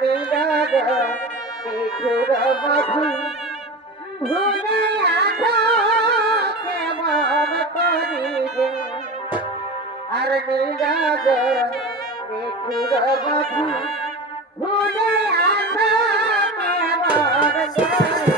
নীরব নিঠুর মধু ভুলে আছো কেমন করিবে আর নীরব নিঠুর মধু ভুলে আছো কেমন করিবে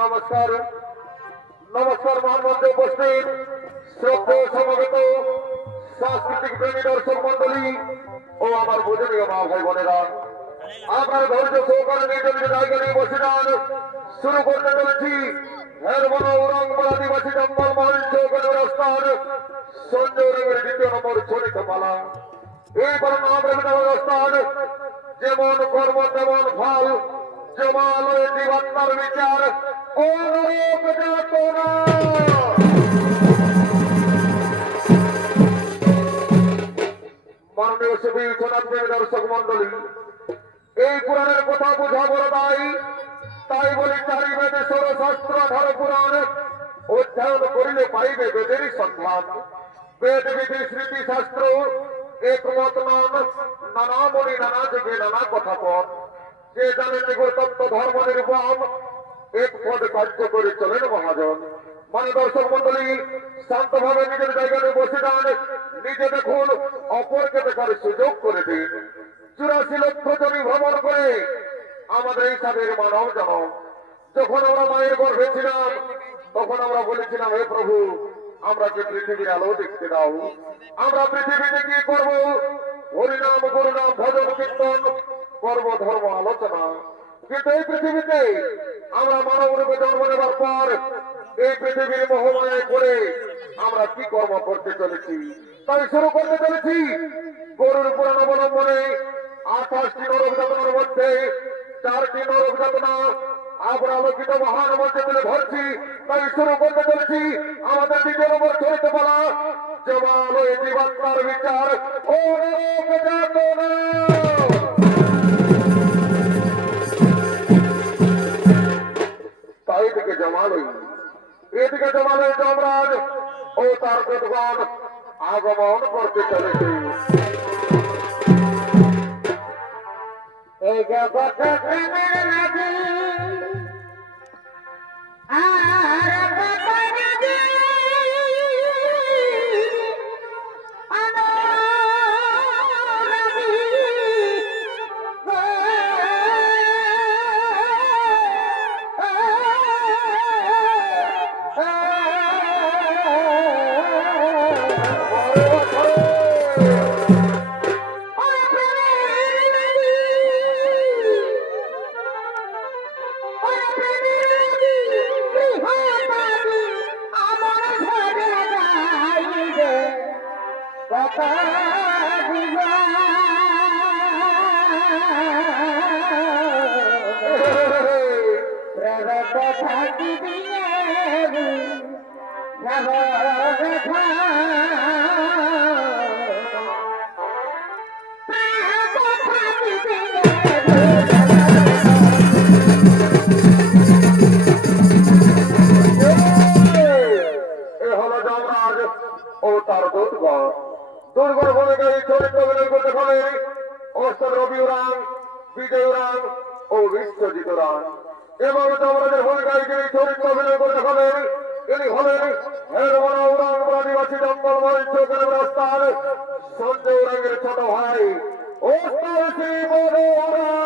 নমস্কার নমস্কার মহানমন্ত্রী উপস্থিত শ্রদ্ধেয় সমবেত সাংস্কৃতিক প্রেমী দর্শক মন্ডলী ও আমার পূজনীয় মা ভাই বোনেরা আপনার ধৈর্য সহকারে নিজ নিজ জায়গা নিয়ে বসে যান। শুরু করতে চলেছি হেরবন ঔরঙ্গল আদিবাসী জঙ্গল মহল চৌকের রাস্তার সঞ্জয় রঙের দ্বিতীয় নম্বর চলিত পালা। এই পালা নাম রেখে রাস্তার যেমন কর্ম তেমন ফল জমালয় জীবাত্মার বিচার অনুরূপ যাতনা। মাননীয় সুবি সোনাপ্রেমী দর্শক মন্ডলী, এই পুরাণের কথা বোঝা বড় দায়ী। তাই বলি চারি বেদে ষোড়শাস্ত্র 18 পুরাণ অধ্যয়ন করিলে পাইবে বেদেরই সন্ধান। বেদ বিধি স্মৃতি শাস্ত্র একমত নন, নানা মনি নানা যুগে নানা কথা পথ। যে জানেন নিগতত্ব ধর্ম নিরূপম এক পদ কার্য করে চলেন মহাজন। মানে দর্শক মন্ডলী, শান্তভাবে নিজের জায়গায় বসে যান, নিজে দেখুন, অপরকে দেখার সুযোগ করে দিন। 84 লক্ষ জমি ভ্রমণ করে আমাদের এই সাদের মানব জনম। যখন আমরা মায়ের গর্ভে ছিলাম তখন আমরা বলেছিলাম, হে প্রভু আমরাকে পৃথিবীর আলো দেখতে দাও। আমরা পৃথিবীতে কি করবো? হরিনাম গুরুনাম ভজন কীর্তন কর্ম ধর্ম আলোচনা। কিন্তু এই পৃথিবীতে আমরা মানব রূপে জন্ম নেবার পর এই পৃথিবীর মোহমায় পড়ে আমরা কি কর্ম করতে চলেছি? তাই শুরু করতে চলেছি গরুর পুরাণ অবলম্বনে 28টি নরক যাতনার মধ্যে 4টি নরক যাতনা আমরা আলোকিত মহান মঞ্চে তুলে ধরছি। তাই শুরু করতে চলেছি আমাদের দ্বিতীয় নম্বর চরিত্র বলা জমালয় জীবাত্মার বিচার ও নরক যাতনা। তাই দিকে জমালয়, এদিকে জমালয় যমরাজ ও তার দূতগণ আগমন করতে চলেছে। এই জগৎ প্রেমের নদী আর কত নদী অনুনদী গো, এ হলো যমরাজ ও তার দুর্গর দুর্গর বলে এই চরিত্র অভিনয় করতে পারেন অস্ত্র রবি উড়ান বিজয় উড়ান ও বিশ্বজিৎ উড়ান এবং যমরাজের ভূমিকায় যিনি চরিত্র অভিনয় করতে পারেন ইনি হলেন হেরবনা উড়ান আদিবাসী জঙ্গলময় চোখের রাস্তার সঞ্জয় উড়ানের ছোট ভাই ওস্তাদ শ্রী মধু উড়ান।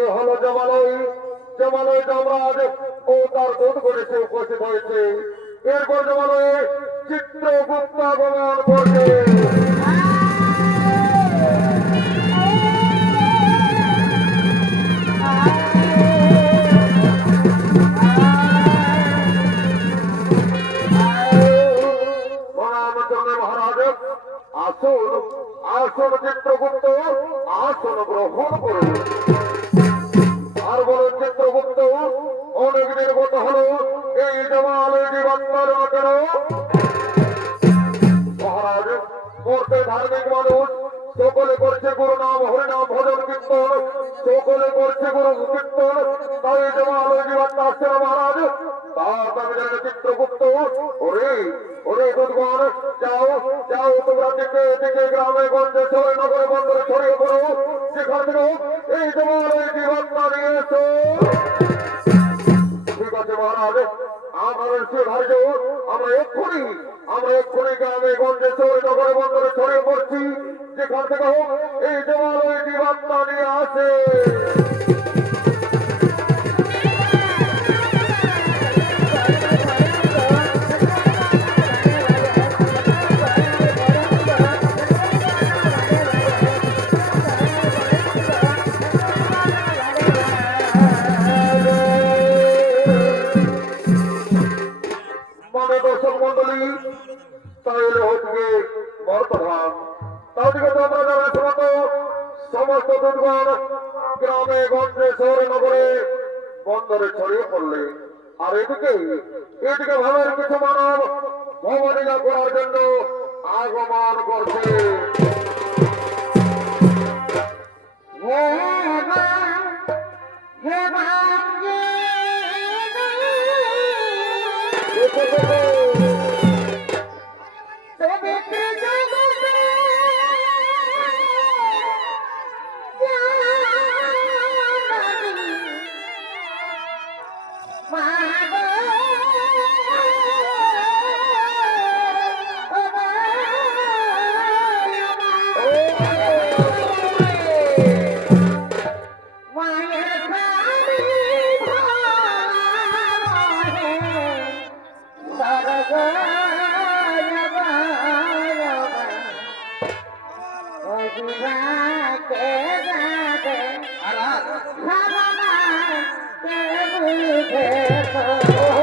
এ হলো জমালয় জমালয় যমরাজ ও তার দূত করেছে উপস্থিত হয়েছে। এরপর জমালয়ে চিত্রগুপ্ত আগমন করছে। রামচন্দ্র মহারাজ আসুন আসুন চিত্রগুপ্ত আসন গ্রহণ করুন। আর বলুন চিত্রগুপ্ত অনেক নির্গত হলো এই জমালয় জীবাত্মার কেন? মহারাজ করতে ধার্মিক মানুষ সকলে করছে গুরু নাম হরিনাম ভজন কীর্তন, সকলে করছে গুরু কীর্তন, তাই জমালয় জীবাত্মা আসছে না মহারাজ। তার দাবি জানে চিত্রগুপ্ত। ওরে ওরে দুধগণ যাও যাও তোমরা দিকে দিকে গ্রামে গঞ্জে শহরে নগরে বন্দরে ছড়িয়ে পড়ো, সেখান থেকে এই জমালয় জীবাত্মা নিয়ে এসো। ঠিক আছে মহারাজ, আমরা এক্ষুনি গ্রামে গঞ্জে শহরে নগরে বন্দরে ছড়িয়ে পড়ছি, যেখান থেকে হোক এই জমালয় জীবাত্মা নিয়ে আসে। মানে দর্শক মন্ডলী তাহলে হচ্ছে বর্তমান তাদেরকে তোমরা যারা সমস্ত সমস্ত দুর্গণ গ্রামে গঞ্জে শহরে নগরে বন্দরে ছড়িয়ে পড়লে, আর এদিকে ভাবের কিছু মানব ভবনীলা করার জন্য আগমন করছে। Oh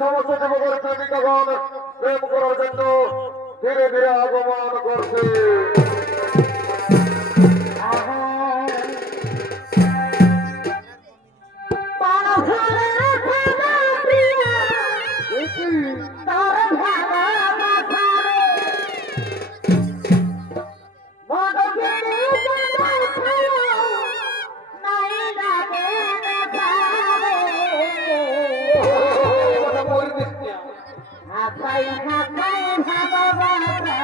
সমস্ত যুবকের প্রেমিকাগণ প্রেম করার জন্য ধীরে ধীরে আগমন করছে। হাসাই হাসাই ভালোবাসা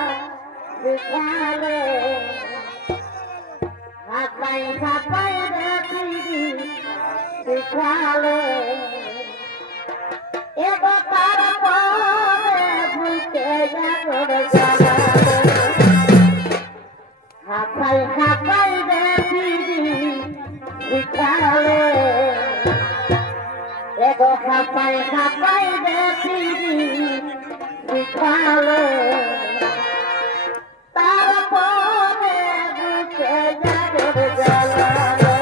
বিছালে হাসাই হাসাই দেখি বিছালে এগো তার পরে বুঝতে যাবে হাসাই হাসাই দেখি বিছালে এগো হাসাই হাসাই দেখি বিছালে তারপরে বুঝে যাবে জ্বালালে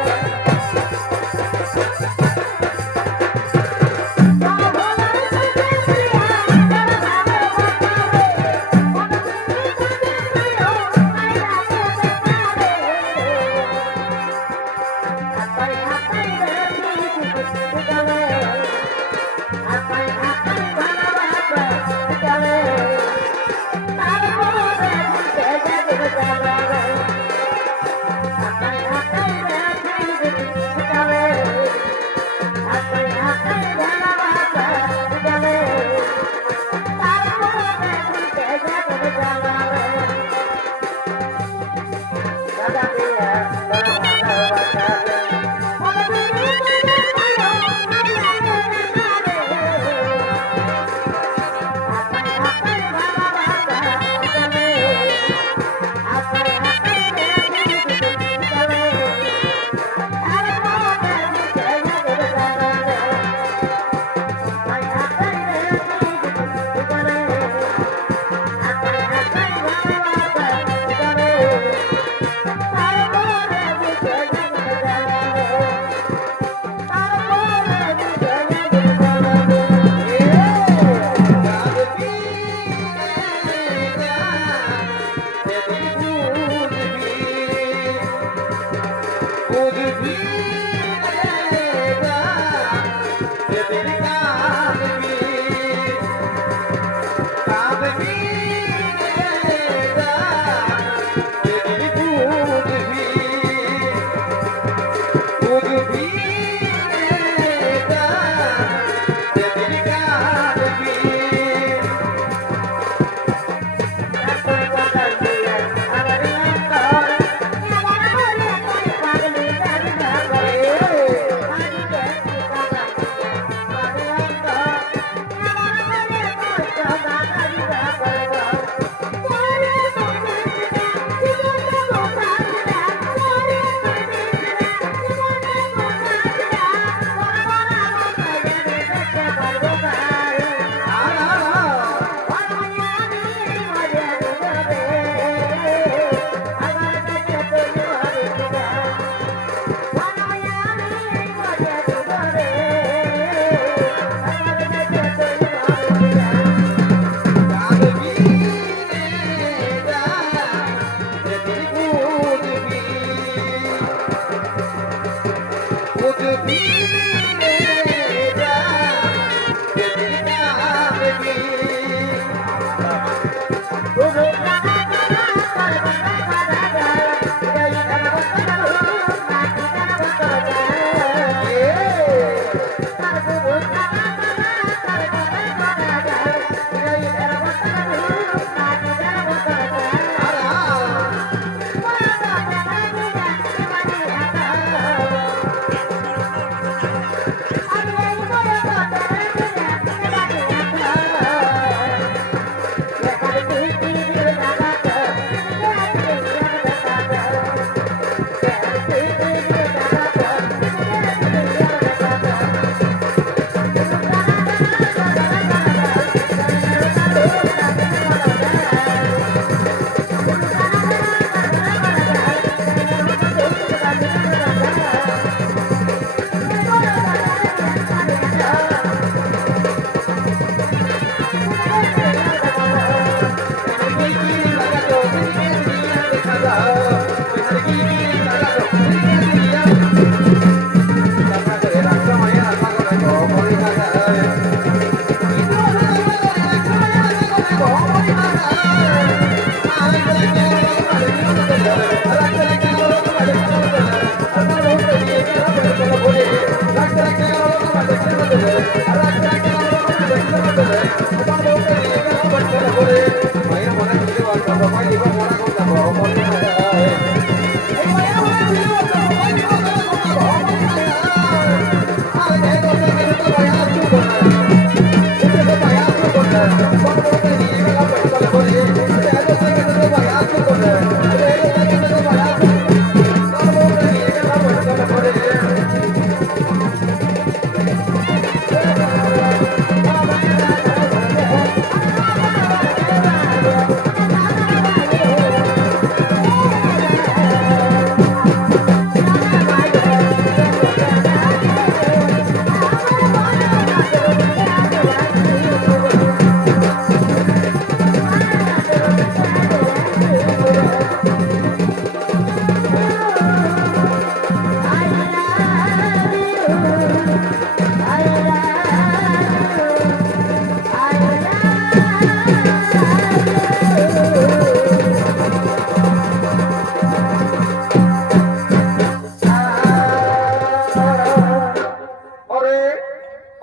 ওরে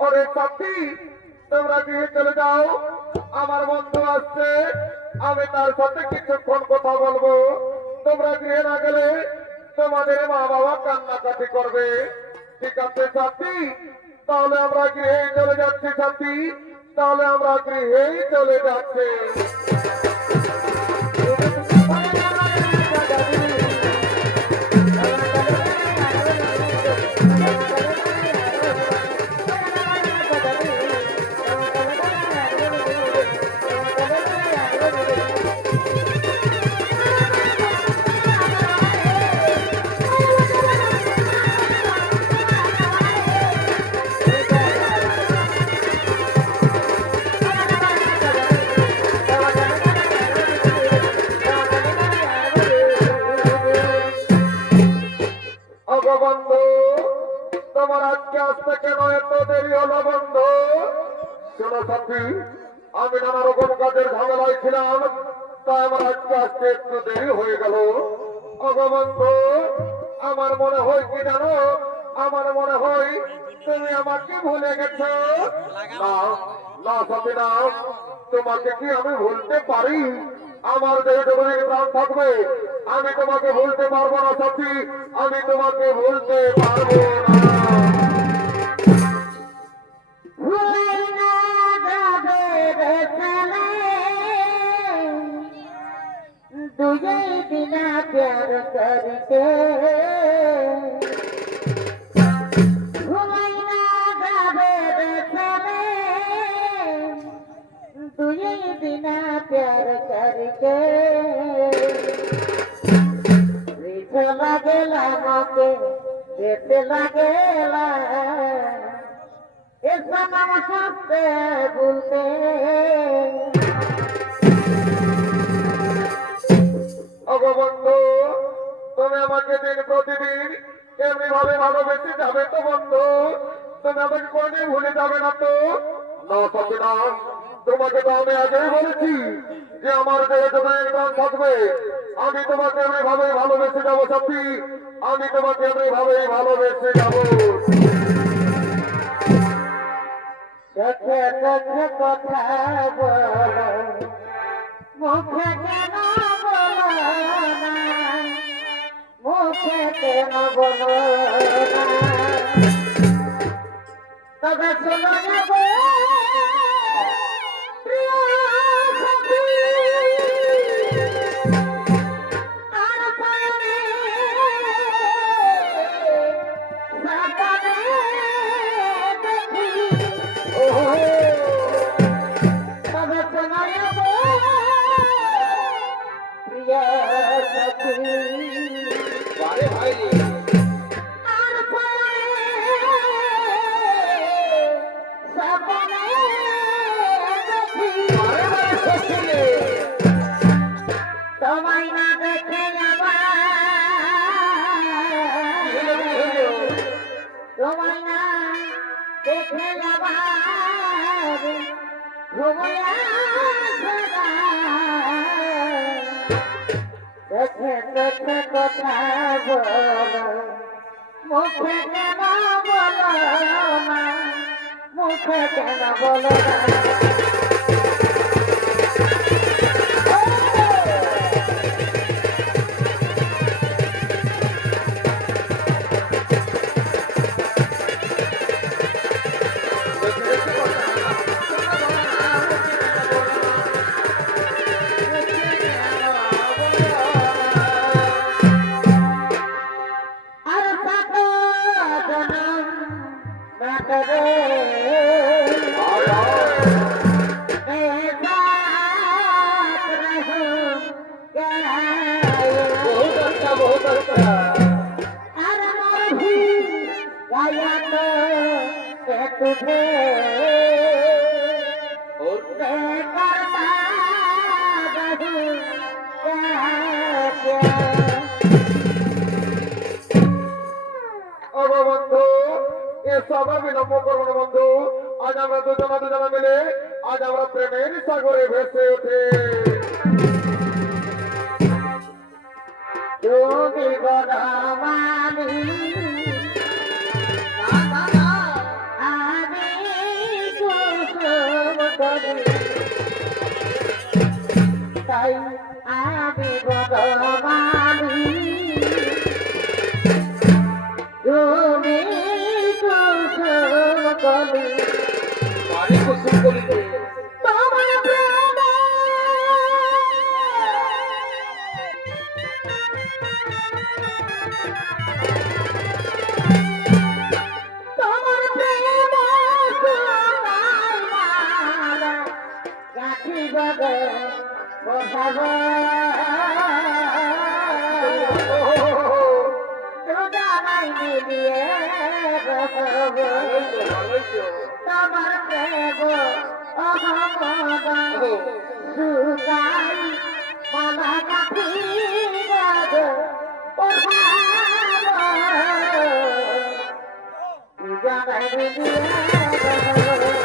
ওরে সাথী তোমরা গিয়ে চলে যাও আমার বন্ধু আসছে আমি তার সাথে কিছুক্ষণ কথা বলবো তোমরা গিয়ে না গেলে তোমাদের মা বাবা কান্নাকাটি করবে ঠিক আছে সাথী তাহলে আমরা গৃহেই চলে যাচ্ছি সাথী তাহলে আমরা গৃহেই চলে যাচ্ছি বন্ধু তোমার আজকে আসতে কেন এত দেরি হলো বন্ধু শোনো সাথী আমি নানা রকম কাজের ঝামেলায় ছিলাম তাই আমার আজকে আসতে একটু দেরি হয়ে গেল বন্ধু আমার মনে হয় কি জানো আমার মনে হয় তুমি আমাকে ভুলে গেছো না না সাথী না তোমাকে কি আমি ভুলতে পারি আমার দেহে তোমার প্রাণ থাকবে আমি তোমাকে ভুলতে পারবো না সাথী আমি তোমাকে ভুলতে পারবো না ভুলে না যাবে রে চলে দুয়ে बिना प्यार करके भुले ना जावे रे चले दुए बिना प्यार करके लागेला मके देते लागेला ऐसा नाम सबसे भूलते বন্ধু তুমি আমাকে দিন প্রতিদিন এমনি ভাবে ভালোবেসে যাবে তো বন্ধু তুমি আমাকে কোনদিন ভুলে যাবে না তো না সাথী না তোমাকে তো আমি আগেই বলেছি যে আমার দেহে তোমার প্রাণ থাকবে আমি তোমাকে এমনি ভাবে ভালোবেসে যাবো সাথী আমি তোমাকে এমনি ভাবে ভালোবেসে যাবো চোখে চোখে কথা বলো মুখে কেন বলো না মুখে কেন বলো না তবে শোনো না গো প্রিয় সখী আর পানে সাবধানে দেখি তবে শোনো না গো প্রিয় সখী আরে ভাই আর পানে সাবধানে দেখি তোমায় না দেখে তোমায় না দেখে আবার ঘুমিয়ে দেখে দেখে কথা বলো মুখে কেন বলো মুখে কেন বলো না? আর কত জনম মাতরে बेसात रहूं बहुत अच्छा बहुत अच्छा और मोर भी गाया तो के तुझे और करता रहूं क्या अब बंधु ये सब विलम्ब করবো না বন্ধু আজ আমরা দুজনা মিলে আজ আমরা প্রেমের সাগরে ভেসে ওঠে তুমি বনমালী আমি কুসুম করি তাই আমি বনমালী তুমি কুসুম করি পানি কুসুম করিতে তোমার প্রেমে তোমার প্রেমে সোনার মালা গাঁথি গবে বসাবো দুজনাই মিলিয়ে বসাবো তোমার প্রেম অহমদ সুতাই মালা গাঁথি গবে বসাবো দুজনাই মিলিয়ে বসাবো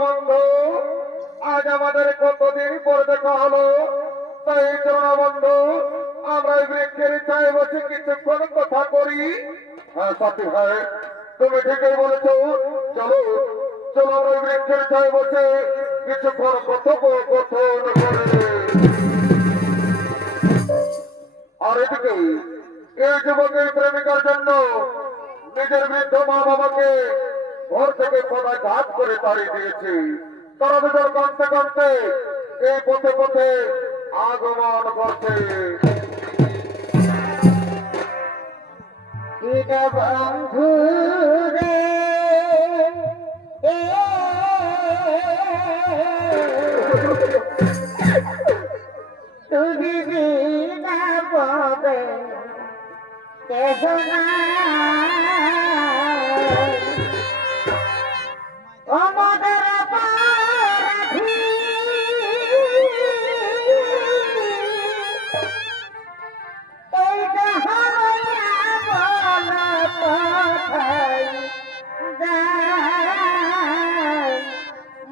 বন্ধু আজ আমাদের কতদিন পর দেখা হলো তাই চরণ বন্ধু আমরা এই বৃক্ষের ছায় বসে কিছুক্ষণ কথা করি হ্যাঁ সাথী ভাই তুমি ঠিকই বলেছো চলো চলো আমরা এই বৃক্ষের ছায় বসে কিছুক্ষণ কথোপকথন করে আর এদিকে এই যুবকের প্রেমিকার জন্য নিজের বৃদ্ধ মা বাবাকে ঘর থেকে পদাঘাত করে তাড়িয়ে দিয়েছে তারা দুজন কাঁদতে কাঁদতে এই পথে পথে আগমন করছে বন্ধু রে তুমি বিনা পবে কেহনা অমদের পারাধি এই দেহরয়া বল কোথায় যায়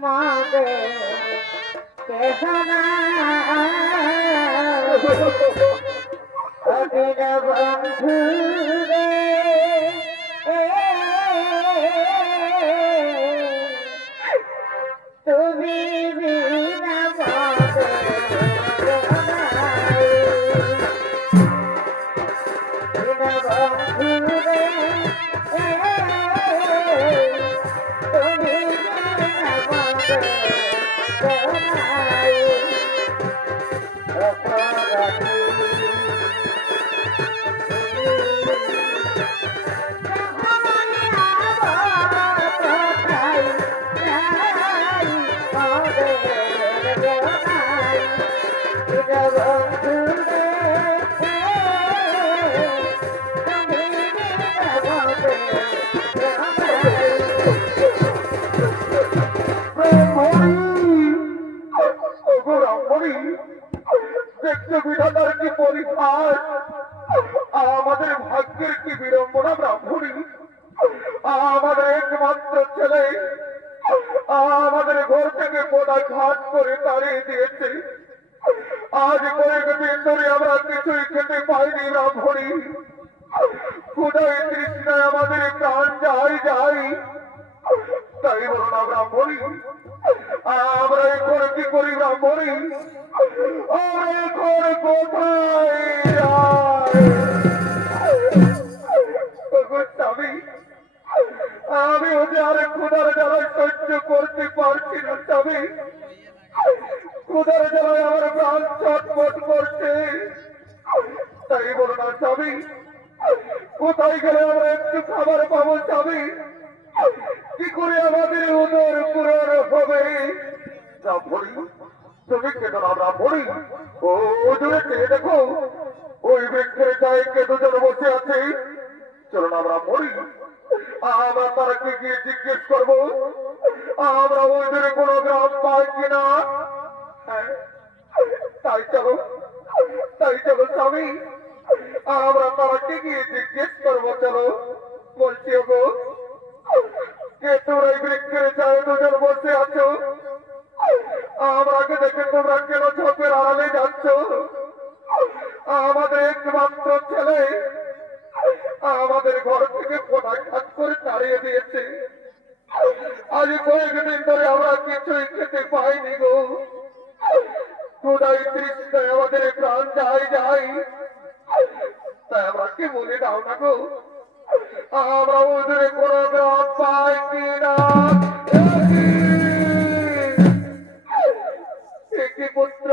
মদে কেহনা অবির বন্ধু রে তুমি বিনা মদে বিনা বন্ধু রে তুমি বিনা মদে Oh, ভরি দেখছো বিধাতার কি পরিহার, আমাদের ভাগ্যের কি বিড়ম্বনা ব্রাহ্মণী। আমাদের একমাত্র ছেলে আমাদের ঘর থেকে পদাঘাত করে তাড়িয়ে দিয়েছে। আজ কয়েকদিন ধরে আমরা কিছুই খেতে পাইনি ব্রাহ্মণী। ক্ষুধায় তৃষ্ণায় আমাদের প্রাণ যাই যাই। তাই বলো না ব্রাহ্মণী, আমরা এখন কি করি ব্রাহ্মণী? আমরা এখন কোথায় যাই? ওগো স্বামী, আমি ওদের আর ক্ষুধার জ্বালা সহ্য করতে পারছি না স্বামী। ক্ষুধার জ্বালায় আমার প্রাণ ছটফট করছে। তাই বলো না স্বামী, কোথায় গেলে আমরা একটু খাবার পাবো স্বামী? কি করে আমাদের উদর পূরণ হবে? ব্রাহ্মণী, তুমি কেন না ব্রাহ্মণী? ও দূরে চেয়ে দেখো, ওই বৃক্ষের গায়ে কে দুজন বসে আছে। চলো না ব্রাহ্মণী, আমরা তারাকে গিয়ে জিজ্ঞেস করবো আমরা ওই দূরে কোনো গ্রাম পাই কিনা। হ্যাঁ, তাই চলো, তাই চলো স্বামী, আমরা তারাকে গিয়ে জিজ্ঞেস করবো। চলো বলছি, ওগো কে তোমরা এই বৃক্ষের গায়ে দুজন বসে আছো? আমরাকে দেখে তোমরা কেন ঝোপের আড়ালে যাচ্ছ? আমাদের একমাত্র ছেলে আমাদের ঘর থেকে পদাঘাত করে তাড়িয়ে দিয়েছে। আজ কয়েকদিন ধরে আমরা কিছুই খেতে পাইনি গো। ক্ষুধায় তৃষ্ণায় আমাদের প্রাণ যাই যাই। তাই আমাকে বলে দাও না গো, আমরা ওদের কোনো গ্রাম পাই কিনা। একটি পুত্র,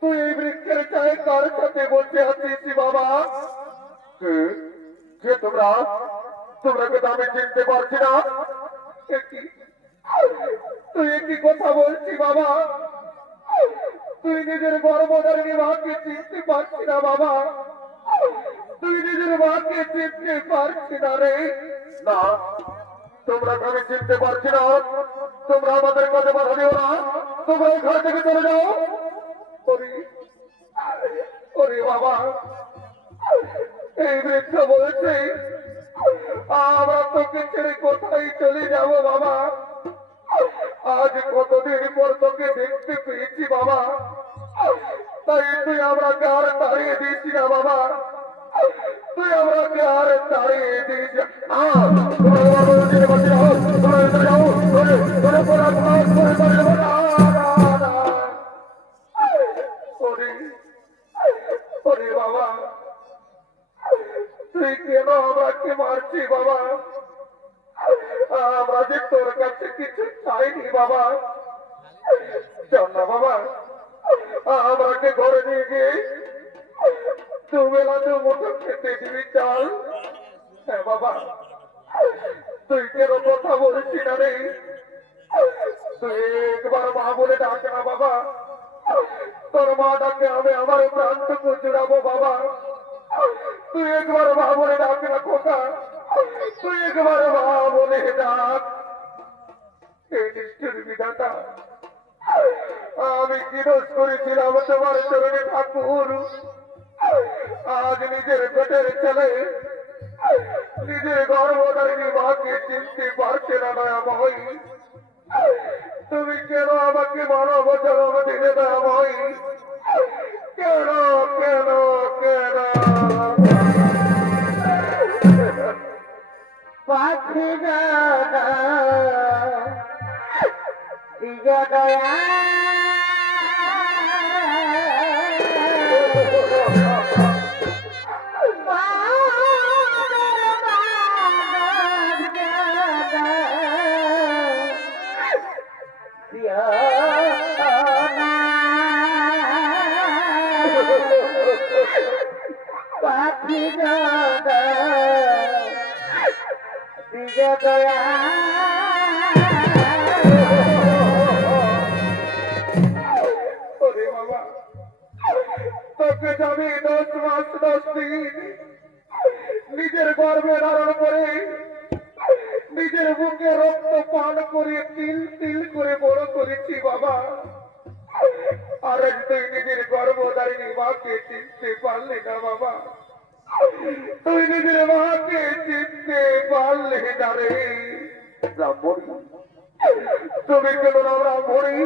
তুই এই বৃক্ষের ছায় কার সাথে বসে আছিস বাবা? কে তোমরা? তোমরাকে তো আমি চিনতে পারছি না। তুই একটি কথা বলছি বাবা, তুই নিজের গর্ভধারিণী মাকে চিনতে পারছি না বাবা। তুই নিজের মাকে চিনতে পারছি না রে। না, তোমরা আমি চিনতে পারছি না। তোমরা আমাদের কাছে বাধা দিও না, তোমরা এই ঘর থেকে চলে যাও। ওরে বাবা, এই বৃক্ষ বলছে আমরা তোকে ছেড়ে কোথায় চলে যাব বাবা। আজ কতদিন পর তোকে দেখতে পেয়েছি বাবা, তাই তুই আমরাকে আর তাড়িয়ে দিয়েছি না বাবা। তুই আমরাকে আর তাড়িয়ে দিস বাবা। তুই কেন আমাকে মারছি বাবা? আমরা যে তোর কাছে কিছু চাইনি বাবা। চল না বাবা, আমাকে ঘরে নিয়ে গিয়ে দুবেলা দুমুঠো খেতে দিবি চাল। হ্যাঁ বাবা, তুই কেন কথা বলছি না রে? তুই একবার মা বলে ডাক না বাবা। তোর মা ডাকে আমি আমার প্রাণটুকু জুড়াবো বাবা। তুই একবার মা বলে ডাক না খোকা, তুই একবার মা বলে ডাক। এই নিষ্ঠুর বিধাতা, আমি কি দোষ করেছিলাম তোমার চরণে ঠাকুর? আজ নিজের পেটের ছেলে নিজের গর্ভধারিণী মাকে চিনতে পারছে না দয়াময়। তুমি কেন আমাকে মানব জন্ম দিলে দয়াময়? কেন কেন কেন? পাখি দাদা দিগা দয়া পাখি দাদা দিগা দয়া ওরে বাবা, তোকে যাবি 10 মাস 10 দিন নিজের গর্ভে ধারণ করে নিজের বুকে রক্ত পান করে তিল তিল করে বড় করেছি বাবা। মাকে চিনতে পারলে না বাবা, তুই নিজের মাকে চিনতে পারলে না রে ব্রাহ্মণী। তুমি কেন না ব্রাহ্মণী?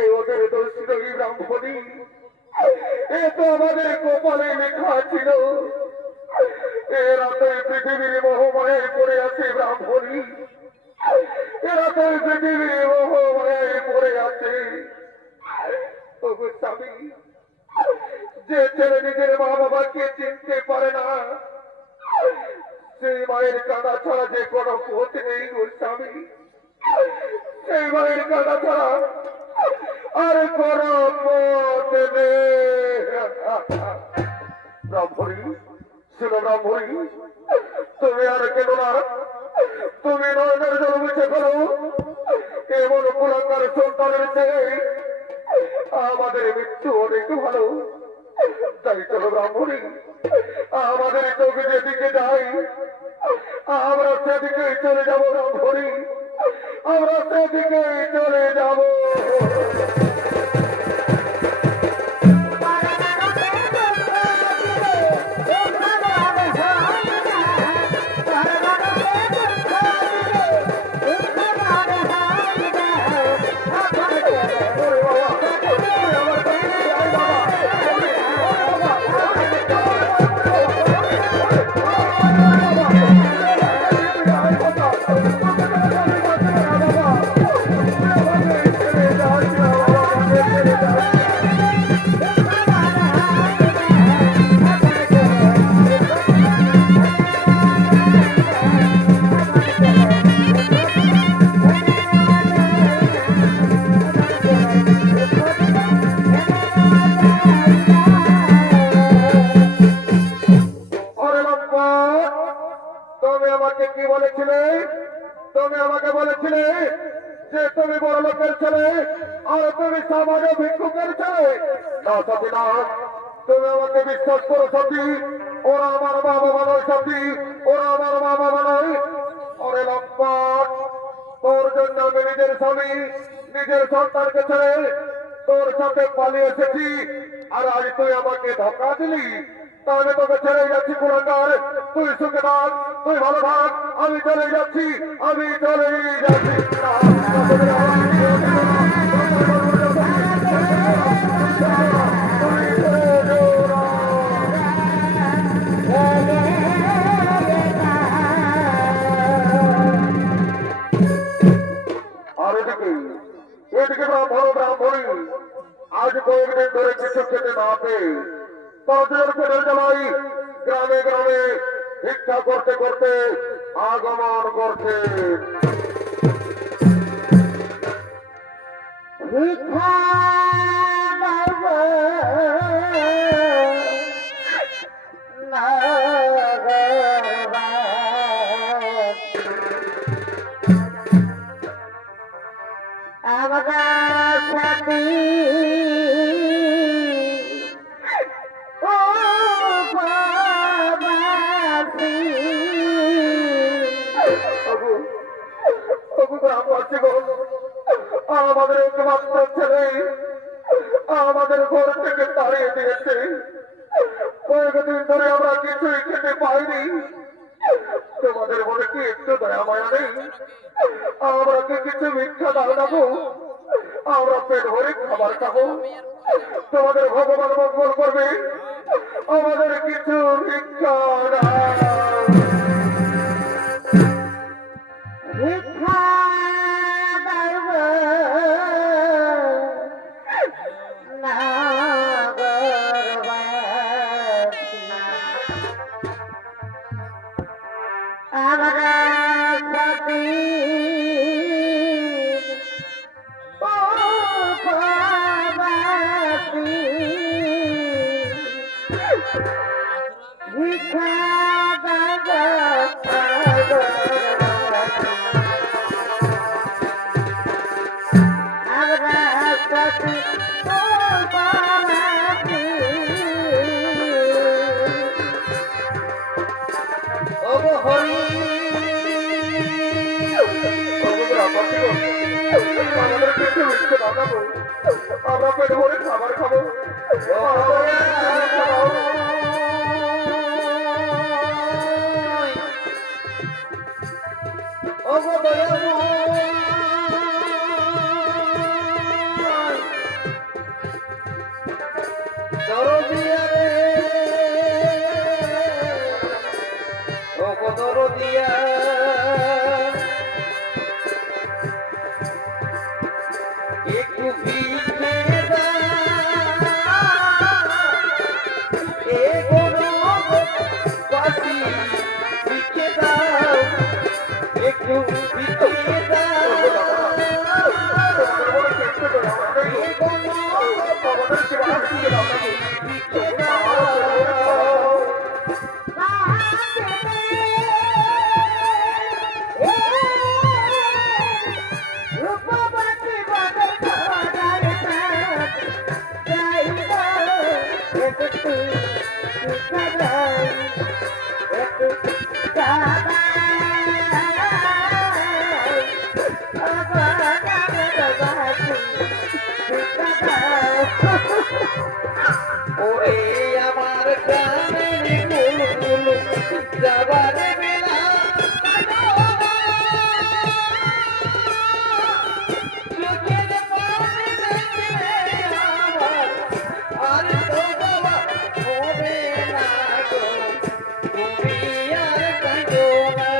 এ ওদের দোষ নই ব্রাহ্মণী, এ তো আমাদের কপালে লেখা ছিল। এরা তো এই পৃথিবীর মোহমায়ায় পড়ে আছে ব্রাহ্মণী, এরা তো এই পৃথিবীর মোহমায়ায় পড়ে আছে। ওগো স্বামী, যে ছেলে নিজের মা বাবাকে চিনতে পারে না, সেই মায়ের কাঁদা ছাড়া যে কোনো পথ নেই গো স্বামী, সেই মায়ের কাঁদা ছাড়া আর কোনো পথ নেই। ব্রাহ্মণী, শোনো ব্রাহ্মণী, তুমি আর কেন না, তুমি নয়নের জল মুছে ফেলো। এমন কুলাঙ্গার সন্তানের চেয়ে আমাদের মৃত্যু অনেক ভালো। তাই চলো ব্রাহ্মণী, আমাদের চোখে যেদিকে যাই আমরা সেদিকে চলে যাবো ব্রাহ্মণী, আমরা সেদিকে চলে যাবো। তুমি আমাকে কি বলেছিলে? তুমি আমাকে বলেছিলে যে তুমি বড় লোকের ছেলে আর তুমি সমাজে ভিক্ষুকের ছেলে। না সতী না, তুমি আমাকে বিশ্বাস করো সতী, ওরা আমার মা বাবা নয় সতী, ওরা আমার মা বাবা নয়। ওরে লম্পট, তোর জন্য আমি নিজের স্বামী নিজের সন্তানকে ছেড়ে তোর সাথে পালিয়ে এসেছি, আর আজ তুই আমাকে ধোকা দিলি। তাহলে তোকে ছেড়ে যাচ্ছি কুলাঙ্গার, তুই সুখে থাক, তুই ভালো থাক, আমি চলে যাচ্ছি, আমি চলে যাচ্ছি। আর এদিকে ব্রাহ্মণী আজ কয়েকদিন ধরে কিছু খেতে না পেয়ে তাদের পেটের জ্বালাই গ্রামে গ্রামে ভিক্ষা করতে করতে আগমন করছে। ভিক্ষা দেব আমরা সাথী ও বাবাসী। আমাদের একমাত্র ছেলে আমাদের ঘর থেকে তাড়িয়ে দিয়েছে, কয়েকদিন ধরে আমরা কিছুই খেতে পাইনি। তোমাদের মনে কি একটু দয়া মায়া নেই? আমরা কি কিছু ভিক্ষা দাও না গো? আমরা পেট ভরে খাবার খাবো, তোমাদের ভগবান মঙ্গল করবে, আমাদের কিছু ভিক্ষা দাও। ভিক্ষা দেব নাগরবাসী। আমরা সাথী ও বাবাসী। ভিক্ষা দেব আমরা সাথী ও বাবাসী। ওগো হরি আমাদের কিছু ভিক্ষা দাও না গো। আমরা পেট ভরে খাবার খাবো। ওগো দয়াময় দরদিয়া রে ওগো দরদিয়া একটু ভিড়ে এ কোনো বাসি ভিড়ে দাও একটু ভিড়ে দাও এ কোনো বাসি ভিড়ে দাও ওরে আমার প্রাণের গুলগুল যাবার বেলা চোখের পানি দেখলে আমার আর তো বাবা হবে না গো তুমি আর কাঁদো না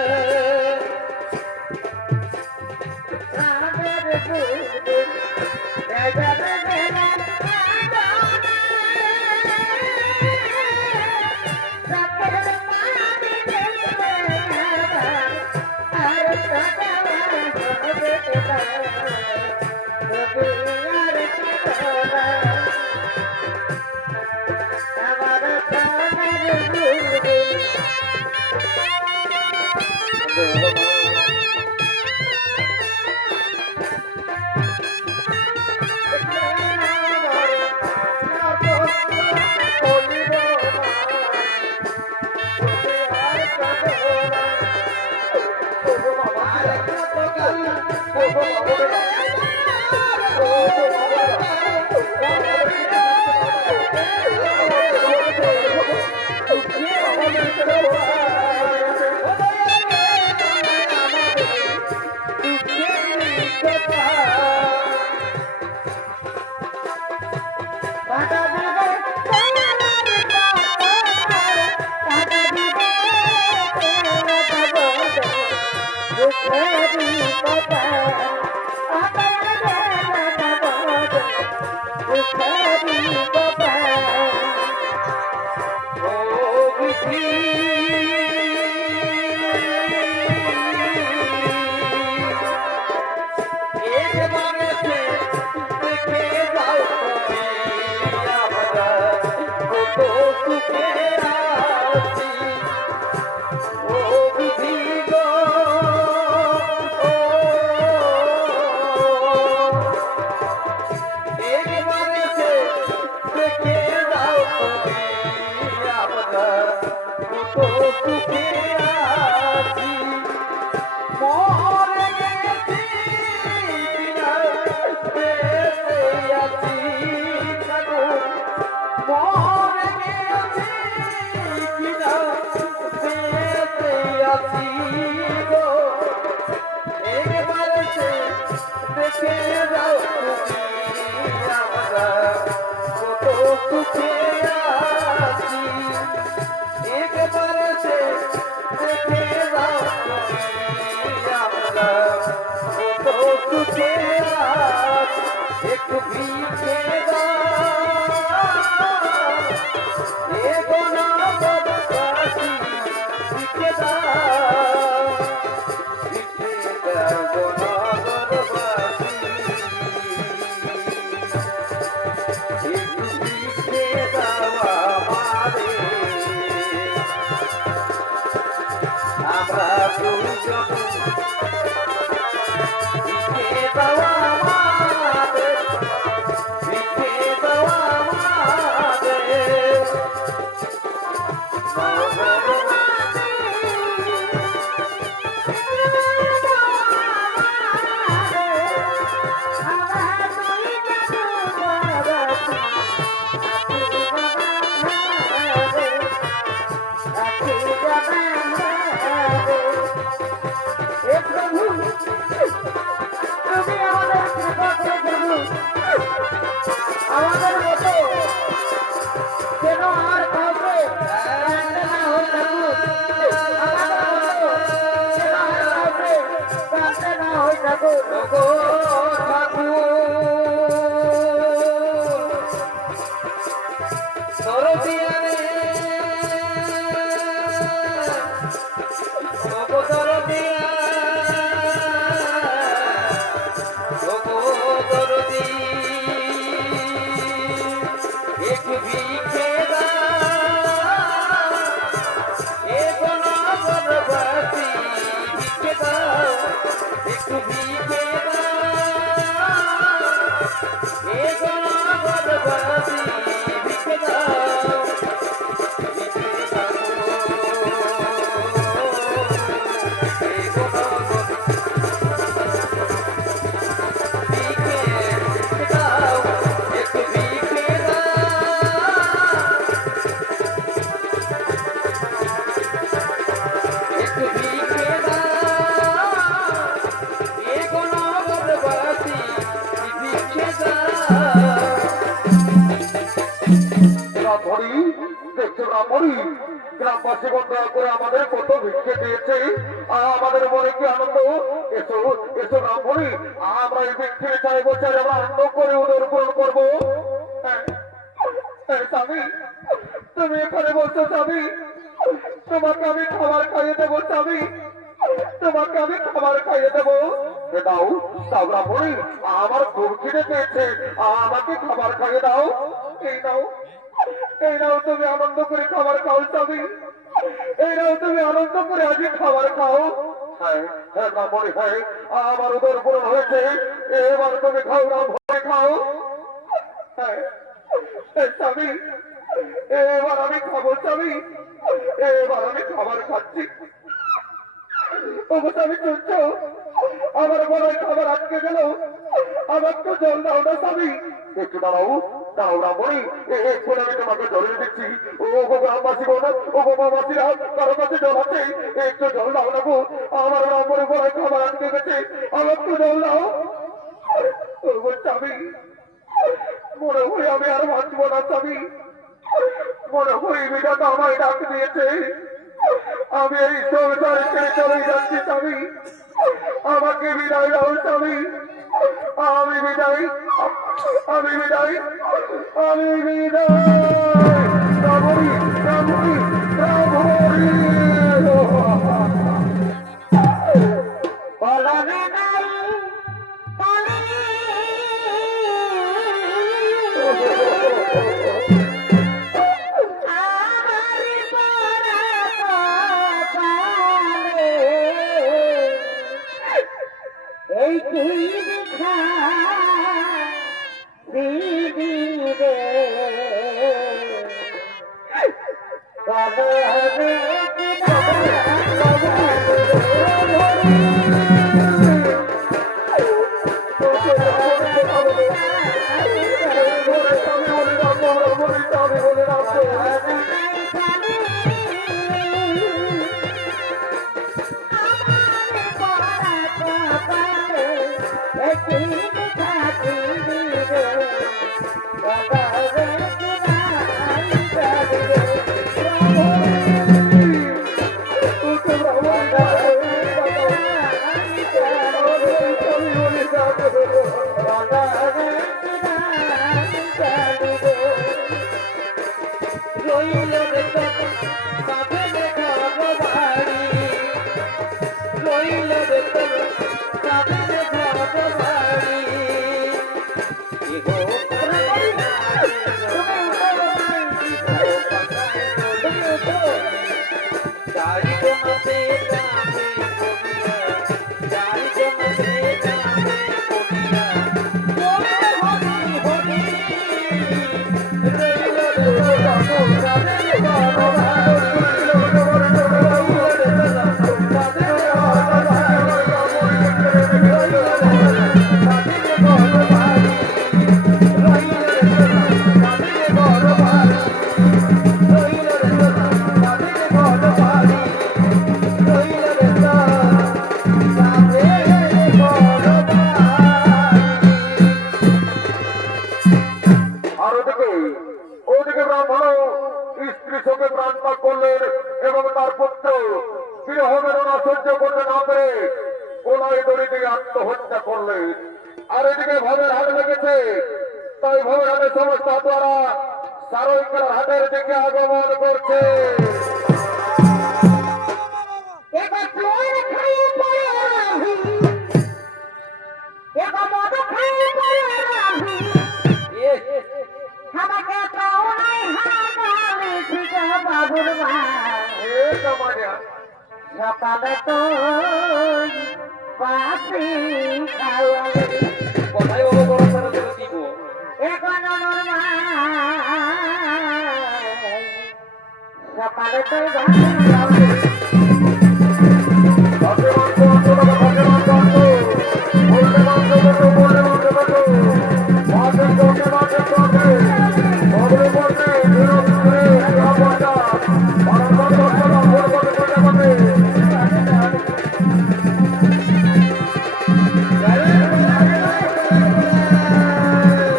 প্রাণের গুলগুল যাবার বেলা একটু ভিড়ে আমরা দুজন ভিড়ে দেওয়া আমাদের ভিড়ে দেওয়া আমাদের হয়ে থাকো ওগো ঠাকুর দরদিয়া রে ওগো দরদিয়া ওগো দরদি একটু ভিক্ষে দাও এ কোনো বনবাসী ভিক্ষে দাও একটু ভিক্ষে দাও এ কোনো বনবাসী ভিক্ষে দাও ভিক্ষে দাও এ কোনো ভিক্ষে দাও একটু ভিক্ষে দাও একটু ভিক্ষে দাও এ কোনো বনবাসী ভিক্ষে দাও রামহরি দেখছো রামহরি গ্রামবাসী বন্ধা করে আমাদের কত ভিক্ষে দিয়েছে আমাদের মনে কি আনন্দ এসো এসো রামহরি আমরা এই ভিক্ষে চাইবো চাই আমরা আনন্দ করে ওদের পূরণ করবো স্বামী তুমি এখানে বলছো স্বামী তোমাকে আমি খাবার খাইয়ে দেবো স্বামী তোমাকে আমি খাবার খাইয়ে দেবো দাও দাও রামহরি আমার খুব খিদে পেয়েছে আমাকে খাবার খাইয়ে দাও এই নাও এই নাও তুমি আনন্দ করে খাবার খাও স্বামী এই নাও তুমি আনন্দ করে আজকে খাবার খাও হ্যাঁ হ্যাঁ রামহরি হ্যাঁ আমার উদর পূরণ হয়েছে এবার তুমি খাও রামহরি খাও হ্যাঁ স্বামী এবার আমি খাবো স্বামী এবার আমি খাবার খাচ্ছি ওগো স্বামী শুনছো আমার গলায় খাবার আটকে গেল আমার তো জল দাও না স্বামী একটু দাঁড়াও দাঁড়াও রামহরি এখন আমি তোমাকে জলে দিচ্ছি ও গো গ্রামবাসী গো ও গো বাবাসীরা কারো কাছে জল আছে একটু জল দাও না গো আমার রামহরি গলায় খাবার আটকে গেছে আমার তো জল দাও ওগো স্বামী মনে হয় আমি আর বাঁচবো না স্বামী মনে হয় বিধাতা আমায় ডাক দিয়েছে আমি এই সংসারে ছেড়ে চলে যাচ্ছি স্বামী আমাকে বিদায় দাও স্বামী আমি বিদায় আমি বিদায় আমি বিদায় রামহরি রামহরি রামহরি বলনে নাই কালে আমার পরাকালে এই তুই দেখা দিদি রে কবে হবে কিনা কোনায় দড়ি দিয়ে আত্মহত্যা করলে। আর এদিকে ভবের হাট লেগেছে, তাই ভবের হাটের সমস্ত হাটুয়ারা সারৈকেলার হাটের দিকে আগমন করছে। এবার চোর খাইয়ে পড়ে রাহি, এবার মদ খাইয়ে পড়ে রাহি, আমাকে পাও নাই হাগালে ঠিক বাবুর মা। এ কামানিয়া, সকালে তো বাসি খাওয়ালে কোথায় বাবু বড় করে দেবে দিব? এখন ওর মা সকালে তো বাসি খাওয়ালে হাতে মাংস, হাতে টাকা, হাতে মাংস, বলতে মাংস বেটো, বলতে মাংস বেটো, মাঠে চলতে, মাঠে চলতে, বদলে পড়তে, বিরোধ করে, যা পয়সা, বারবার বর্তমান, বলবতে, বলতে বলতে।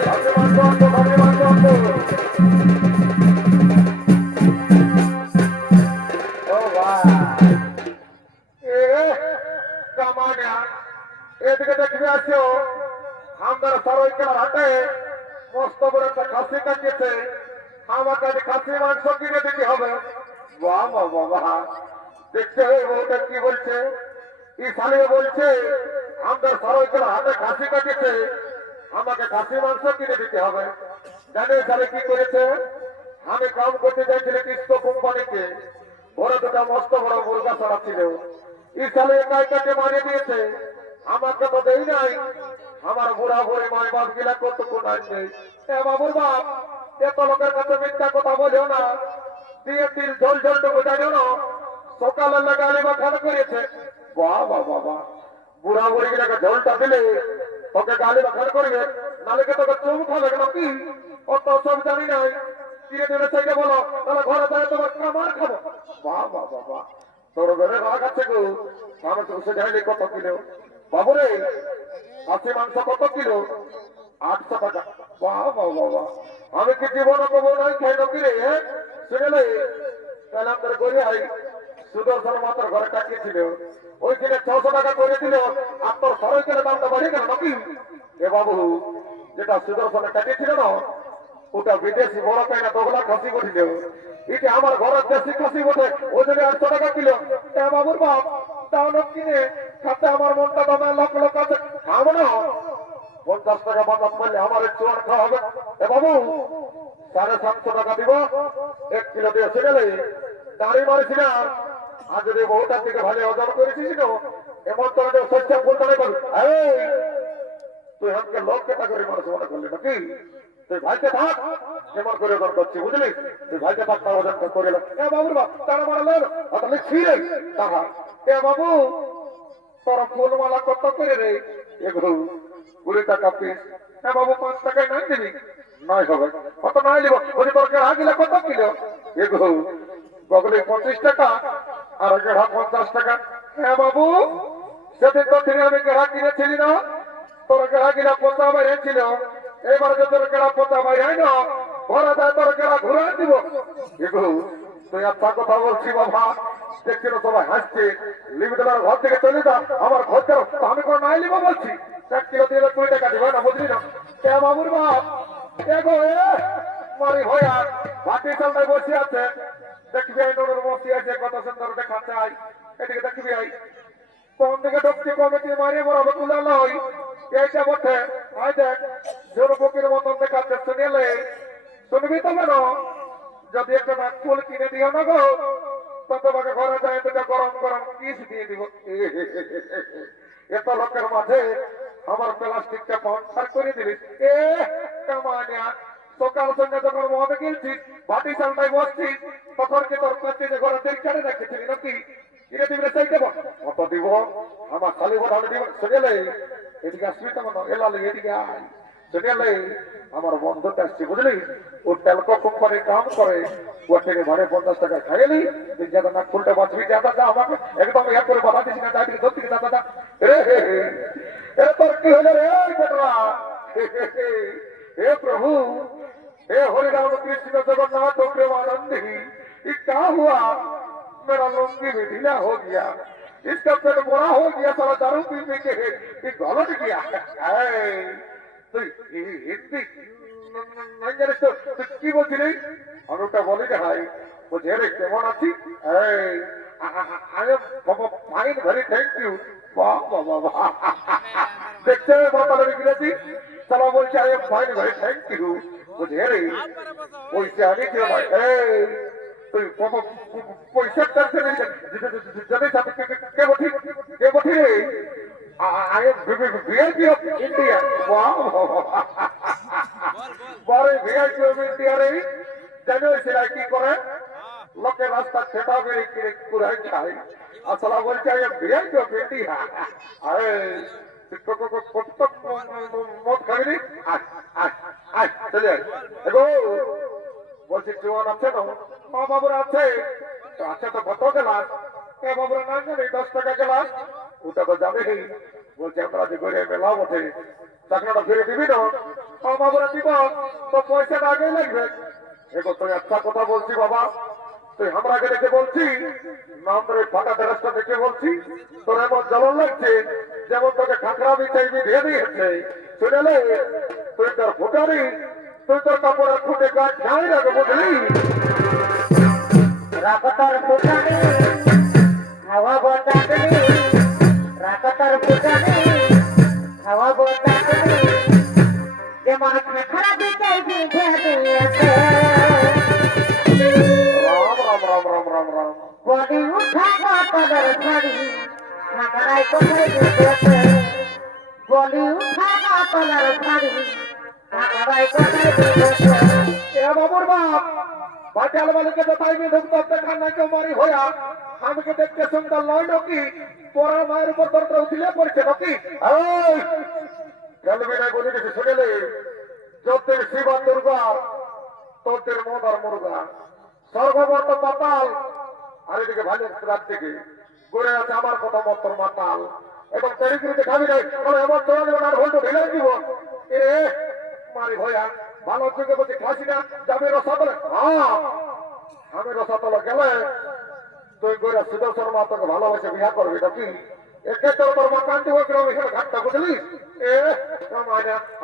হাতে মাংস, হাতে মাংস, ও বাহ! কামানিয়া, এদিকে দেখবি আসো, আমাদের সারৈকেলার হাটে মস্ত বড় একটা খাসি কাটিয়েছে, আমাকে আজ খাসি মাংস কিনে দিতে হবে। বাহ বাহ বাহ বাহ! দেখছে ওই বউটা কি বলছে, ই শালিয়ে বলছে আমাদের সারৈকেলার হাটে খাসি কাটিয়েছে, আমাকে খাসি মাংস কিনে দিতে হবে। জানে শালি কি করেছে? আমি কাম করতে চাইছিলাম কিস্তো কোম্পানিকে, বড় দুটা মস্ত বড় মুরগা ছাড়া ছিল, ই শালি একাই কাটে মারিয়ে দিয়েছে, আমাকে তো দেই নাই। আমার বুড়া বুড়ি মাই বাপ গিলা কতক্ষণ আসবে। এ বাবুর বাপ, এত লোকের কাছে মিথ্যা কথা বলেও না, দিয়ে তিল ঝোল ঝোলটুকু জানিও না, সকালে গালি বা খান করেছে। বাহ বাহ বাহ বাহ! বুড়া বুড়ি গিলাকে ঝোলটা দিলে তোকে গালি বা খান করবে, নালে কি তোকে চুম খাবে নাকি? অত সব জানি নাই, দিয়ে দিলে সেইটা বলো, তাহলে ঘরে যায় তোমার কামার খাবো। বাহ বাহ বাহ বাহ! তোর ঘরে রাগ আছে গো, আমি তো সে জানি কত কিলো। বাবুরে, খাসি মাংস কত কিলো? 800 টাকা। বাহ বাহ বাহ বাহ! আমি কি জীবনে কবো নাই খাই নাকি রে? শুনেলে তাহলে আমাদের গড়িয়াই সুদর্শন মাত্র ঘরে টাকিয়েছিল, ওই কিনে 600 টাকা করে দিল, আর তোর সরৈকেলের দামটা বাড়িয়ে গেল নাকি? এ বাবু, যেটা সুদর্শনে টাকিয়েছিল না, ওটা বিদেশি বড় পাইনা দোগলা খাসি বলিল, এটা আমার ঘরের দেশি খাসি বটে, ওই জন্য 800 টাকা কিলো। এ বাবুর বাপ, তাও লোক কিনে খাতে আমার মনটা দমে, লোক লোক আছে খাবো না, 50 টাকা বাজার পাইলে আমার চুয়ার খাওয়া হবে। এ বাবু, 750 টাকা দিব, 1 কিলো দিয়ে গেলে দাঁড়ি মারিছি না। আর যদি বহুটার দিকে ভালো ওজন করেছিস না, এমন তো শস্য বলতে নাই পারবি। তুই আমাকে লোক কেটা করে মানুষ মনে করলি নাকি? তুই ভাইকে থাক, কেমন করে ওজন করছি বুঝলি? তুই ভাইকে থাক, তার ওজন করে এলো। এ বাবুর বাপ, তারা মারলেন, তাহলে ছিঁড়ে টাকা। এ বাবু, তোর ফুলমালা কত করে রে? এগুলো 20 টাকা পিস। এ বাবু, 5 টাকায় নাই দিবি? নয় হবে, কত নয় নিব? ওই তোর কেড়া গিলা কত কিলো? এগুলো বগলে 25 টাকা, আর কেড়া 50 টাকা। হ্যাঁ বাবু, সেদিন তো থেকে আমি কেড়া কিনেছিলি না, তোর কেড়া গিলা পোতা বাইরে ছিল, এবার যে তোর কেড়া পোতা বাইরে হয় না, ঘরে যায় তোর কেড়া ঘুরে দিব। এগুলো তুই একটা কথা বলছি বাবা, দেখছিল সবাই হাসছে, লিমিটার ঘর থেকে চলে যা, আমার ঘর কেন আমি কোনো নাই নিব বলছি। 1 কিলো দিয়ে 20 টাকা দিব না, বুঝলি না? এ বাবুর বাপ, এগো এ মারি হইয়া ভাটি চালটায় বসে আছে, দেখবি আই নরর বসে আছে, কত সুন্দর দেখা চাই, এদিকে দেখবি আই কোন দিকে ঢুকছে, কমিটি মারিয়ে বড় তুলে লই, এইটা বটে। আই দেখ, জোর বকির মতন দেখাচ্ছে, শুনেলে শুনবি তো কেন? যদি একটা নাকফুল কিনে দিও না গো, তো তোমাকে ঘরে যায় দুটা গরম গরম কিস দিয়ে দিব। এত লোকের মাঝে আমার প্লাস্টিকটা পঞ্চার করে দিবি। এ কামানিয়া, সকাল সন্ধ্যা যখন মদ গিলছিস, ভাটি চালটায় বসছিস, তখন কি তোর কাছে যে ঘরে দেরি কাটে রাখেছিলি নাকি? কিনে দিবি সেই দেব, কত দিব? আমার খালি ভোট আমি দিব। শুনেলে এদিকে আসবি তখন, এলালে এদিকে আয়। শুনেলে আমার বন্ধুটা আসছে বুঝলি, ও টেলকো কোম্পানির কাম করে, ও থেকে ভাড়ে 50 টাকা খাইলি, তুই যাতে না ফুলটা বাঁচবি, যা দাদা আমাকে একদম ইয়া করে বাধা দিস না, যাই দিকে ধরতে দাদা দাদা। এ তোর কি হলো রে বেটরা? हे प्रभु, हे हरि राम कृष्ण जगन्नाथ प्रेमानंदी, ये क्या हुआ? मेरा लुंगी भी ढीला हो गया, इसका पेट बड़ा हो गया सारा दारू पी पी के ये गलत गया तो हिंदी नहीं জানিস তো তুই কি বলছিলি অনুটা বলি রে ভাই বুঝে রে কেমন আছি I am fine very thank you বাহ বাহ বাহ দেখতে বাবা ইংরেজি সালা বলছে I am fine very thank you বুঝে রে পয়সা আনি দিও ভাই তুই পয়সা টেনশন যদি কে বঠি রে I am VIP of India বাহ বড় ভিআইপি অফ ইন্ডিয়া রে জানো সেটা কি করে লোকের রাস্তা ছেটা বেরিয়ে কিনে কুড়াই খায় আসলে বলছে I M VIP of India আরে মদ খাবি চলে এগো বলছি জোয়ান আছে না মা বাবুরা আছে আচ্ছা তো কত গেলাস এ বাবুরা না জানি 10 টাকা গেলাস ওটা তো যাবেই বলছে আমরা যে ঘরে মেলা বটে টাকাটা ফিরে দিবি না মা বাবুরা দিব তো পয়সাটা আগে লাগবে এগো তুই একটা কথা বলছি বাবা তুই আমরাকে দেখে বলছি নাম ধরে ফাটা দেরাসটা দেখে বলছি তোর এমন জ্বলন লাগছে যেমন তোকে ঠাকরা বিছাইবি দিয়ে দিয়েছে শুনেলে তুই তোর ফুটারি তুই তোর কাপড়ের ফুটে গাছ ঝাড়ি রাখে বুঝলি রাকতার ফুটানি হাওয়া বতানি রাকতার ফুটানি হাওয়া বতানি যেমন খাখরা বিছাই বিধে দিয়েছে রাম বলি উঠা কদর ধরি খাগড়াই কোথায় দিতেছে বলি উঠা কদর ধরি খাগড়াই কোথায় দিতেছে এ বাবুর বাপ বাটাল বালিকে তো তাই ঢুকতে খানা কেউ মারি হইয়া আমাকে দেখতে সুন্দর নয় নাকি তোরা মায়ের উপর দরকার উঠিলে পড়ছে নাকি গেলবি নাই বলে গেছে শুনেলে যতের শিবা দুর্গা তোদের মন আর মুরগা স্বর্গবর্ত পাতাল আর এদিকে ভালো রাত থেকে ঘুরে আছে আমার কথা মতর মাতাল এবং তেরিগিরিতে খাবি নাই এমন তোরা দেবেন আর ভোল্ট ঢেলে দিব এ মারি ভয়া ভালো যুগে বলছি খাসি না যাবে রসাতলে আমি রসাতলে গেলে তুই করে সুদর্শন মা তোকে ভালোবাসে বিয়া করবি নাকি একে তোর তোর মা কান্তি হোক এখানে ঘাটটা বুঝলি এ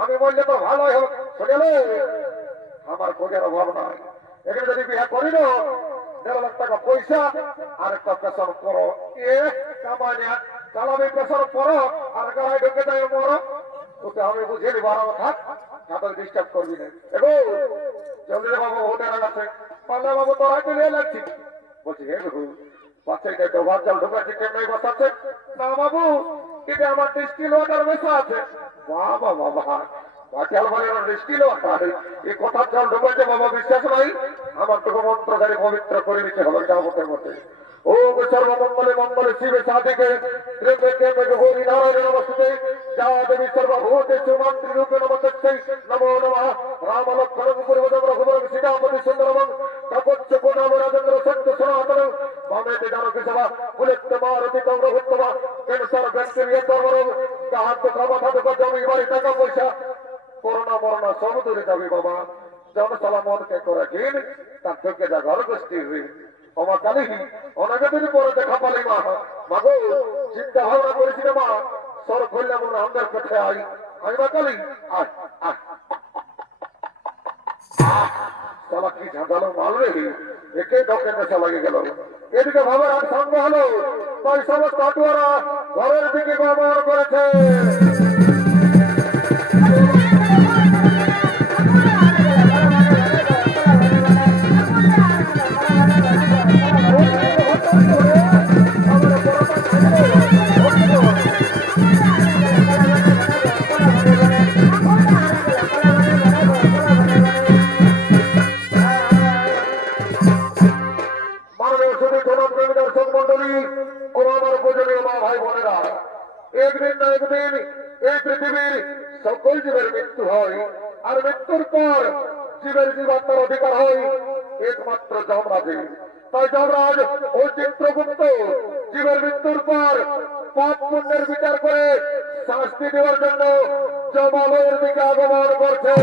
আমি বললে তো ভালোই হোক শুনেলে আমার কোজের অভাব নাই এখানে যদি বিয়া করি না 1.5 লাখ টাকা পয়সা আর একটা পেশার করো এ কামাইয়া চালাবি পেশার করো আর গাড়ি ঢুকে যাই মরো তোকে আমি বুঝিয়ে দিব আর থাক তাদের ডিস্টার্ব করবি না এগো চন্দ্র বাবু হোটেল আছে পাল্লা বাবু তোরা চলে লাগছি বলছি হে বাবু বাচ্চাটা ডোবার জল ঢুকাচ্ছে কেমন বসাচ্ছে না বাবু এটা আমার ডিস্টিল ওয়াটার মেশা আছে বাবা বাবা বাচ্চাল বলে ডিস্টিল ওয়াটার এই কথা জল ঢুকাচ্ছে বাবা বিশ্বাস নাই আমার তোকে মন্ত্রধারী পবিত্র করে নিতে হবে এটা আমাদের মতে ओम सर्वमंगल मंगल शिव साधिके त्र्यंबके गौरी नारायण नमस्ते जा देवी सर्वभूतेषु मातृरूपेण नमस्ते नमो नमः राम लक्ष्मण पूर्वजं रघुवरं सीतापति सुंदरं तपच्च पुनाम राजेंद्र सत्य सनातनं वामेते जानकी सभा कुलित मारुति तम रघुत्तमा कैंसर बैक्टीरिया तर्वरं गाहत कामथा दुख जमी बाड़ी टाका पयसा করোনা মরনা সব দূরে যাবে বাবা জনসালা মনকে করে ঘিন তার থেকে যা ঘর গোষ্ঠীর ঋণ আমার জানি অনেকে দিন পরে দেখা পালি মা মাগো চিন্তা ভাবনা করেছি না মা সর করলাম না আমাদের কোথায় আই আমি মা কালি সালা কি ঝাঁঝালো মাল রে একে ডকে নেশা লাগে গেল এদিকে ভাবার আর সঙ্গ হলো তাই সমস্ত আটুয়ারা ঘরের দিকে গমন করেছে একদিন না একদিন এই পৃথিবীর সকল জীবের মৃত্যু হয় আর মৃত্যুর পর জীবের জীবাত্মার অধিকার হয় একমাত্র যমরাজের তাই যমরাজ ও চিত্রগুপ্ত জীবের মৃত্যুর পর পাপ পুণ্যের বিচার করে শাস্তি দেওয়ার জন্য যমালয়ের দিকে আগমন করছে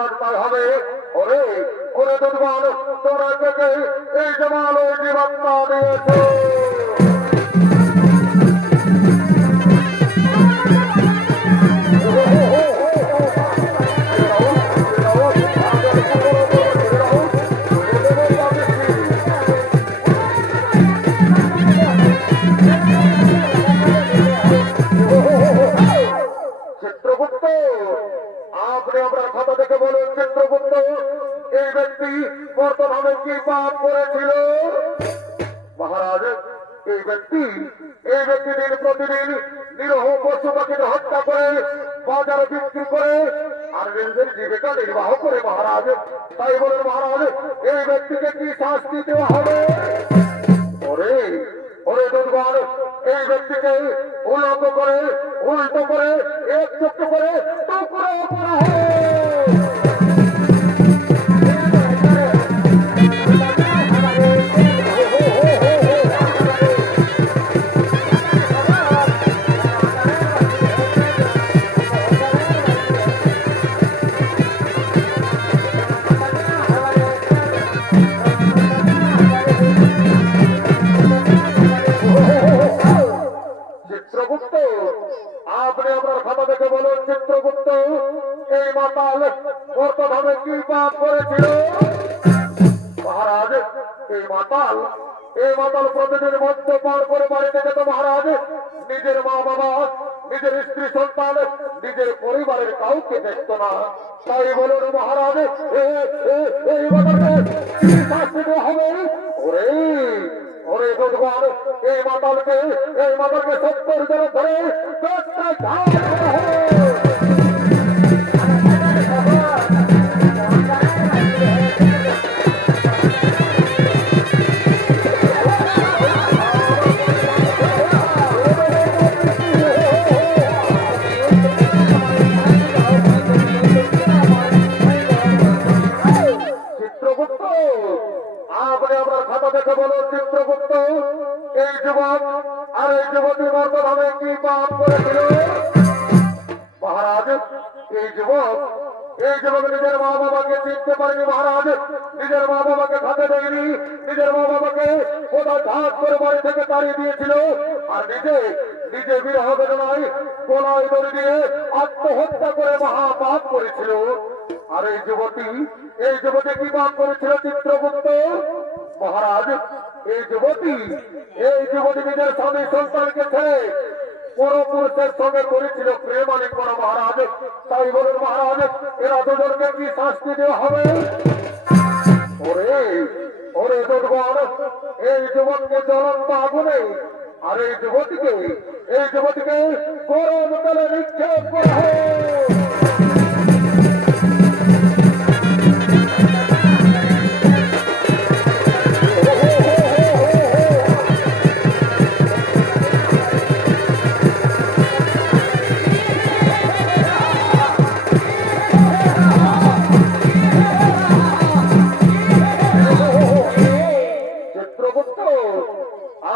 মহারাজ তাই হবে। ওরে ওরে দুর্বল, তোরা থেকে এই যে ভালো জীবনটা দিয়েছে। চিত্রগুপ্ত, আপনি আপনার খাতা থেকে বলুন চিত্রগুপ্ত, এই ব্যক্তি বর্তমানে কি পাপ করেছিল? মহারাজ, এই ব্যক্তি দিন প্রতিদিন নিরহ পশু পাখিকে হত্যা করে বাজারে বিক্রি করে আর নিজের জীবিকা নির্বাহ করে মহারাজ। তাই বলেন মহারাজ, এই ব্যক্তিকে কি শাস্তি দেওয়া হবে? ওরে ওরে দুর্বল, এই ব্যক্তিকে উলঙ্গ করে উল্টো করে এক চক্র করে টুকরো করা হবে। চিত্রগুপ্ত, আপনি আপনার খাতা থেকে বলুন চিত্রগুপ্ত, এই মাতাল বর্তমানে কি পাপ করেছিল? মহারাজ, এই মাতাল প্রতিদিন মদ্যপান করে বাড়িতে যেত মহারাজ। নিজের মা বাবা, নিজের স্ত্রী সন্তান, নিজের পরিবারের কাউকে দেখতো না। তাই বলুন মহারাজ, এই মাতালকে কি শাস্তি দেওয়া হবে? ওরে ওরে দুর্বল, এই মাতালকে 70 জন ধরে পেটটা ঝাল করা হবে। চিত্রগুপ্ত, আপনি আপনার খাতা থেকে বলুন চিত্রগুপ্ত, এই যুবক আর এই যুবতী বর্তমানে কি পাপ করেছিল? মহারাজ, এই যুবক নিজের মা বাবাকে চিনতে পারেনি মহারাজ। নিজের মা বাবাকে খাতে দেয়নি, নিজের মা বাবাকে কোথাও ঝাঁক করে বাড়ি থেকে তাড়িয়ে দিয়েছিল আর নিজে বিরহ বেদনায় গলায় দড়ি দিয়ে আত্মহত্যা করে মহা পাপ করেছিল। আর এই যুবতী কি পাপ করেছিল চিত্রগুপ্ত? মহারাজ, এই যুবতী নিজের স্বামী সন্তানকে ছেড়ে পরপুরুষের সঙ্গে করেছিল প্রেমালিঙ্গন মহারাজ। তাই বলুন মহারাজ, এরা দুজনকে কি শাস্তি দেওয়া হবে? ওরে ওরে দুর্বল, এই যুবককে জ্বলন্ত আগুনে আর এই যুবতীকে গরম তেলে নিক্ষেপ করা হবে। চিত্রগুপ্ত,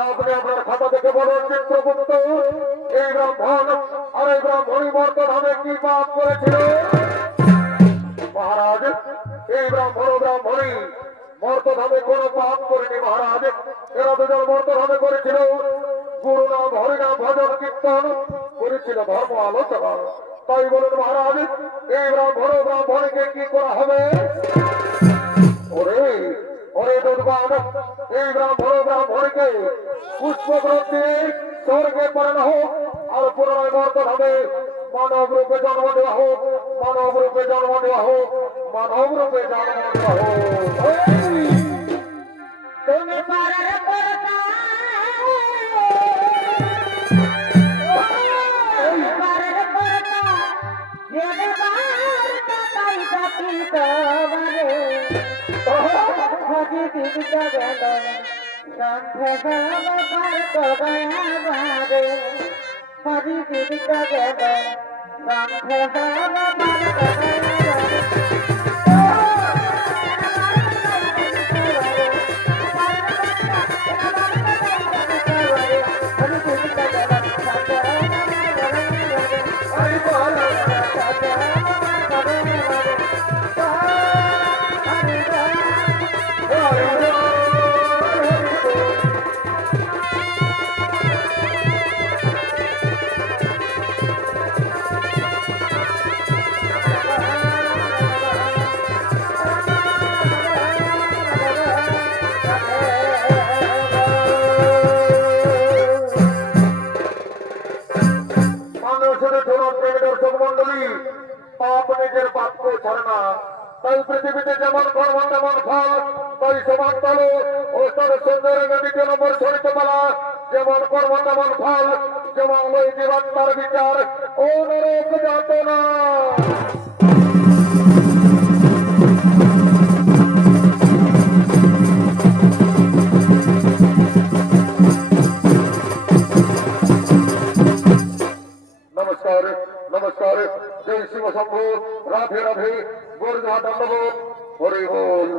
আপনি আপনার খাতা থেকে বলুন চিত্রগুপ্ত, এই ব্রাহ্মণ আর এই ব্রাহ্মণী বর্তমানে কি পাপ করেছিল? মহারাজ, এই ব্রাহ্মণী মর্তধামে কোন পাপ করেনি মহারাজ। এরা দুজন মর্তধামে করেছিল গুরু নাম হরিনাম ভজন কীর্তন, করেছিল ধর্ম আলোচনা। তাই বলুন মহারাজ, এই ব্রাহ্মণীকে কি করা হবে? ওরে ওরে দুর্গম, এই ব্রাহ্মণীকে পুষ্পগ্রন্থ দিয়ে স্বর্গে পাঠানো হোক আর পুনরায় মর্তধামে মানব রূপে জন্ম দেওয়া হোক। তুমি পারার পরতা পারার পরতা যেবার তাই জাতি তোমারে হজি দিদিটা গেল সন্ধ্যে গেল পার কবারে হজি দিদিটা গেল সন্ধ্যে গেল পার কবারে ভাগ্য ছাড়ে না। তাই পৃথিবীতে যেমন কর্ম তেমন ফল, তাই সমান তলো ও তার সুন্দরের দ্বিতীয় নম্বর সরিতে পালা, যেমন কর্ম তেমন ফল, যেমন ওই জীবাত্মার বিচার ও নরক যাতনা। নমস্কার নমস্কার, জয় শিব শম্ভু, রাধে রাধে, গোর দণ্ডবোধ, হরি বল।